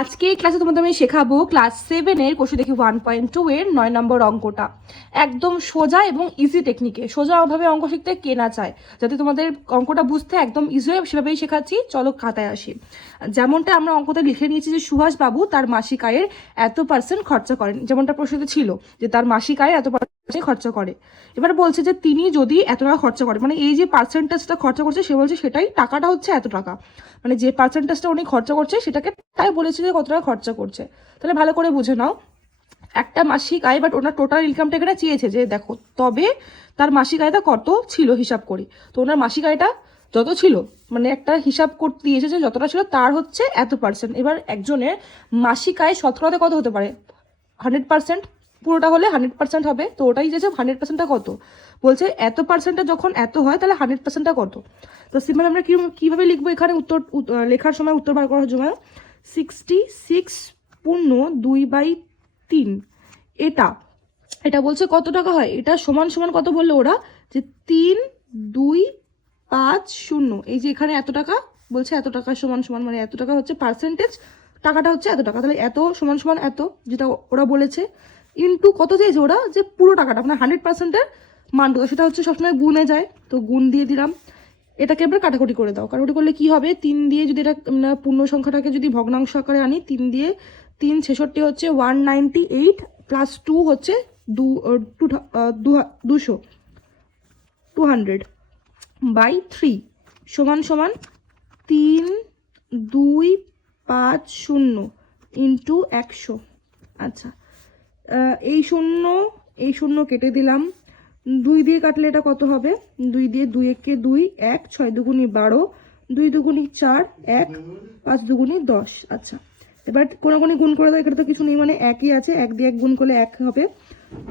আজকে এই ক্লাসে তোমাদের আমি শেখাবো ক্লাস 7-এর কোশ্চেন দেখি 1.2 এর 9 নম্বর অঙ্কটা। একদম সোজা এবং ইজি টেকনিকে। সোজাভাবে অঙ্ক শিখতে কে না চায়, যাতে তোমাদের অঙ্কটা বুঝতে একদম ইজি হয় সেভাবেই শেখাচ্ছি। চলো খাতায় আসি। যেমনটা আমরা অঙ্কতে লিখে নিয়েছি যে সুভাষ বাবু তার মাসিক আয়ের এত % খরচা করেন, যেমনটা প্রশ্নতে ছিল যে তার মাসিক আয়ের এত % খরচা করে। এবার বলছে যে তিনি যদি এত টাকা খরচা করে, মানে এই যে পার্সেন্টেজটা খরচা করছে সে বলছে সেটাই টাকাটা হচ্ছে এত টাকা, মানে যে পার্সেন্টেজটা উনি খরচা করছে সেটাকে তাই বলেছে যে কত টাকা খরচা করছে। তাহলে ভালো করে বুঝে নাও, একটা মাসিক আয়, বাট ওনার টোটাল ইনকামটা এখানে চেয়েছে যে দেখো তবে তার মাসিক আয়টা কত ছিল হিসাব করি। তো ওনার মাসিক আয়টা যত ছিল, মানে একটা হিসাব করতে দিয়েছে যে যতটা ছিল তার হচ্ছে এত %। এবার একজনের মাসিক আয় শতকরাতে কত হতে পারে? 100%। পুরোটা হলে 100% হবে, তো ওটাই যে 100%টা কত বলছে, এত %টা যখন এত হয় তাহলে 100%টা কত। তো সিম্পল আমরা কিভাবে লিখবো এখানে উত্তর লেখার সময় উত্তর বার করার সময় 66/2/3 এটা বলছে কত টাকা হয়, এটা সমান সমান কত বললো ওরা, যে 3250। এই যে এখানে এত টাকা বলছে, এত টাকা সমান সমান, মানে এত টাকা হচ্ছে পার্সেন্টেজ, টাকাটা হচ্ছে এত টাকা, তাহলে এত সমান সমান এত যেটা ওরা বলেছে, ইন্টু কত চেয়েছে ওরা, যে পুরো টাকাটা মানে 100%-এর মানটা, সেটা হচ্ছে সবসময় গুণে যায়, তো গুণ দিয়ে দিলাম। এটাকে এবার কাটাকুটি করে দাও। কাটাকুটি করলে কি হবে, 3 দিয়ে যদি এটা পূর্ণ সংখ্যাটাকে যদি ভগ্নাংশ আকারে আনি, 3 দিয়ে 3 66 হচ্ছে 198 প্লাস 2 হচ্ছে 200/3 সমান সমান 3250 ইন্টু 100। আচ্ছা, এই শূন্য কেটে দিলাম, 2 দিয়ে কাটলে এটা কত হবে, 2 দিয়ে 2 একে 2, 1 6 দুগুণি 12, 2 দুগুণি 4, 1 5 দুগুণি 10। আচ্ছা, এবার কোনাকুনি গুণ করে দাও, এখানে তো কিছু নেই, মানে একই আছে, 1 দিয়ে 1 গুণ করলে 1 হবে।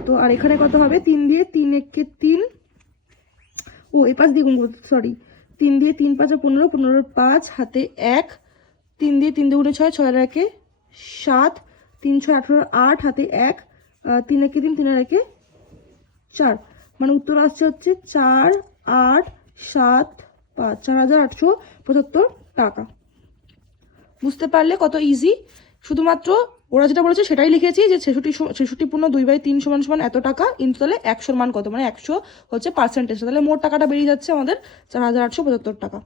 তো আর এখানে কত হবে, 3 দিয়ে 3 একে 3, ও এই 5 দিয়ে গুণ করতে, সরি, 3 দিয়ে 3 5 15, 15 5 হাতে 1, 3 দিয়ে 3 দুগুণে 6, 6 একে 7, 3 6 18, 8 হাতে 1, 3 একে 3, 3 একে 4, মানে উত্তর আসছে হচ্ছে 4875, 4875 টাকা। বুঝতে পারলে কত ইজি? শুধুমাত্র ওরা যেটা বলেছে সেটাই লিখেছি, যে 66/2/3 সমান সমান এত টাকা, কিন্তু তাহলে 100-র মান কত, মানে 100 হচ্ছে পার্সেন্টেজ, তাহলে মোট টাকাটা বেরিয়ে যাচ্ছে আমাদের 4875 টাকা।